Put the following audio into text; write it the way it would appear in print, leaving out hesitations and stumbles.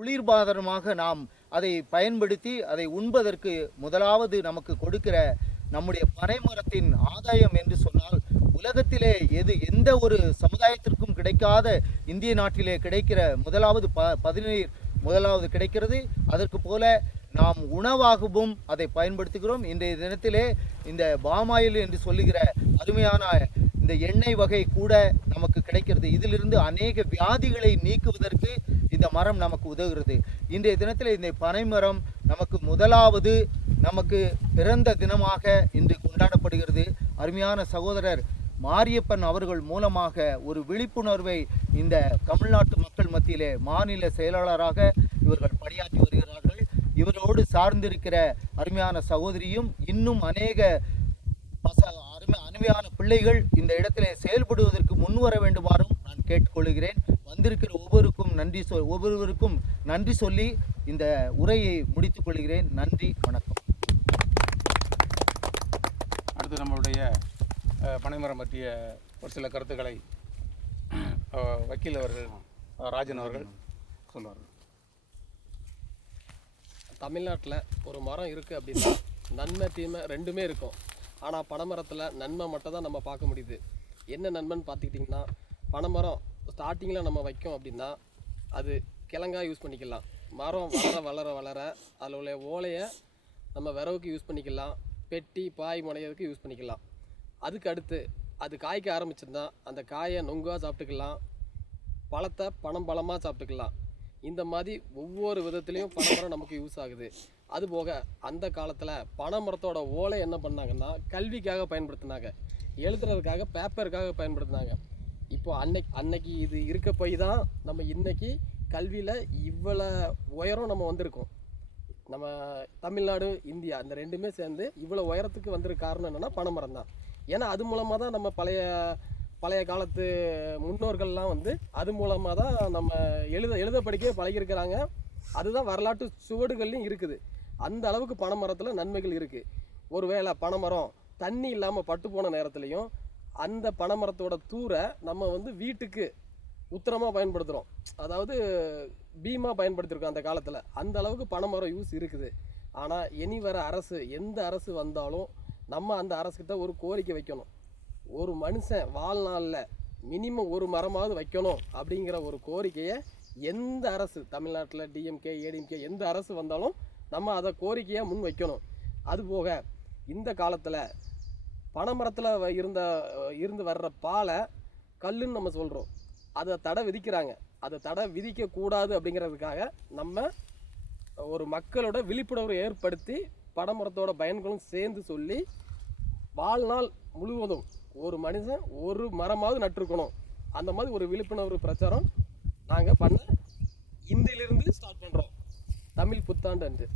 குளிர்பாதனமாக நாம் அதை பயன்படுத்தி அதை உண்பதற்கு முதலாவது நமக்கு கொடுக்கிற நம்முடைய பனைமரத்தின் ஆதாயம் என்று சொன்னால், உலகத்திலே எந்த ஒரு சமுதாயத்திற்கும் கிடைக்காத இந்திய நாட்டிலே கிடைக்கிற முதலாவது பதநீர் முதலாவது கிடைக்கிறது. அதற்கு போல நாம் உணவாகவும் அதை பயன்படுத்துகிறோம். இன்றைய தினத்திலே இந்த பாமாயில் என்று சொல்லுகிற அருமையான இந்த எண்ணெய் வகை கூட நமக்கு கிடைக்கிறது. இதிலிருந்து அநேக வியாதிகளை நீக்குவதற்கு இந்த மரம் நமக்கு உதவுகிறது. இன்றைய தினத்தில் இந்த பனைமரம் நமக்கு முதலாவது நமக்கு பிறந்த தினமாக இன்று கொண்டாடப்படுகிறது. அருமையான சகோதரர் மாரியப்பன் அவர்கள் மூலமாக ஒரு விழிப்புணர்வை இந்த தமிழ்நாட்டு மக்கள் மத்தியிலே மாநில செயலாளராக இவர்கள் பணியாற்றி வருகிறார்கள். இவரோடு சார்ந்திருக்கிற அருமையான சகோதரியும் இன்னும் அநேக அருமையான பிள்ளைகள் இந்த இடத்திலே செயல்படுவதற்கு முன்வர வேண்டுமாறும் நான் கேட்டுக்கொள்கிறேன். வந்திருக்கிற ஒவ்வொருவருக்கும் நன்றி சொல்லி இந்த உரையை முடித்துக் கொள்கிறேன். நன்றி, வணக்கம். அடுத்து நம்மளுடைய பனைமரம் பற்றிய ஒரு சில கருத்துக்களை வக்கீல் அவர்கள் ராஜன் அவர்கள் சொல்லுவார்கள். தமிழ்நாட்டில் ஒரு மரம் இருக்குது அப்படின்னா நன்மை தீமை ரெண்டுமே இருக்கும். ஆனால் பனைமரத்தில் நன்மை மட்டும் தான் நம்ம பார்க்க முடியுது. என்ன நன்மைன்னு பார்த்துக்கிட்டிங்கன்னா, பனைமரம் ஸ்டார்டிங்கில் நம்ம வைக்கோம் அப்படின்னா அது கிழங்காக யூஸ் பண்ணிக்கலாம். மரம் வளர வளர வளர அதில் உள்ள ஓலையை நம்ம விறகுக்கு யூஸ் பண்ணிக்கலாம், பெட்டி பாய் முனையதுக்கு யூஸ் பண்ணிக்கலாம். அதுக்கு அடுத்து அது காய்க்க ஆரம்பிச்சிருந்தா அந்த காயை நொங்காக சாப்பிட்டுக்கலாம், பழத்தை பழமாக சாப்பிட்டுக்கலாம். இந்த மாதிரி ஒவ்வொரு விதத்துலேயும் பனைமரம் நமக்கு யூஸ் ஆகுது. அதுபோக அந்த காலத்தில் பனைமரத்தோட ஓலை என்ன பண்ணாங்கன்னா கல்விக்காக பயன்படுத்தினாங்க, எழுதுறதுக்காக பேப்பருக்காக பயன்படுத்தினாங்க. இப்போ அன்னைக்கு இது இருக்க போய் தான் நம்ம இன்னைக்கு கல்வியில் இவ்வளோ உயரம் நம்ம வந்திருக்கோம். நம்ம தமிழ்நாடு இந்தியா இந்த ரெண்டுமே சேர்ந்து இவ்வளோ உயரத்துக்கு வந்திருக்க காரணம் என்னென்னா பனைமரம் தான். ஏன்னா அது மூலமாக தான் நம்ம பழைய காலத்து முன்னோர்கள்லாம் அது மூலமாக தான் நம்ம எழுத படிக்க பழகியிருக்கிறாங்க. அதுதான் வரலாற்று சுவடுகள்லையும் இருக்குது. அந்த அளவுக்கு பனைமரத்தில் நன்மைகள் இருக்குது. ஒருவேளை பனைமரம் தண்ணி இல்லாமல் பட்டு போன நேரத்துலையும் அந்த பனைமரத்தோட தூரை நம்ம வீட்டுக்கு உத்தரமாக பயன்படுத்துகிறோம். அதாவது பீமா பயன்படுத்தியிருக்கோம் அந்த காலத்தில். அந்த அளவுக்கு பனைமரம் யூஸ் இருக்குது. ஆனால் இனி வர அரசு எந்த அரசு வந்தாலும் நம்ம அந்த அரசுக்கிட்ட ஒரு கோரிக்கை வைக்கணும். ஒரு மனுஷன் வாழ்நாளில் மினிமம் ஒரு மரமாவது வைக்கணும் அப்படிங்கிற ஒரு கோரிக்கையை எந்த அரசு, தமிழ்நாட்டில் டிஎம்கே ஏடிஎம்கே எந்த அரசு வந்தாலும் நம்ம அதை கோரிக்கையாக முன் வைக்கணும். அதுபோக இந்த காலத்தில் பனைமரத்தில் இருந்து வர்ற பாலை கல்லுன்னு நம்ம சொல்கிறோம். அதை தடை விதிக்கிறாங்க. அதை தடை விதிக்கக்கூடாது அப்படிங்கிறதுக்காக நம்ம ஒரு மக்களோட விழிப்புணர்வு ஏற்படுத்தி பனைமரத்தோட பயன்களும் சேர்ந்து சொல்லி வாழ்நாள் முழுவதும் ஒரு மனுஷன் ஒரு மரமாவது நட்டிருக்கணும். அந்த மாதிரி ஒரு விழிப்புணர்வு பிரச்சாரம் நாங்கள் இந்தியிலிருந்து ஸ்டார்ட் பண்ணுறோம். தமிழ் புத்தாண்டு அன்று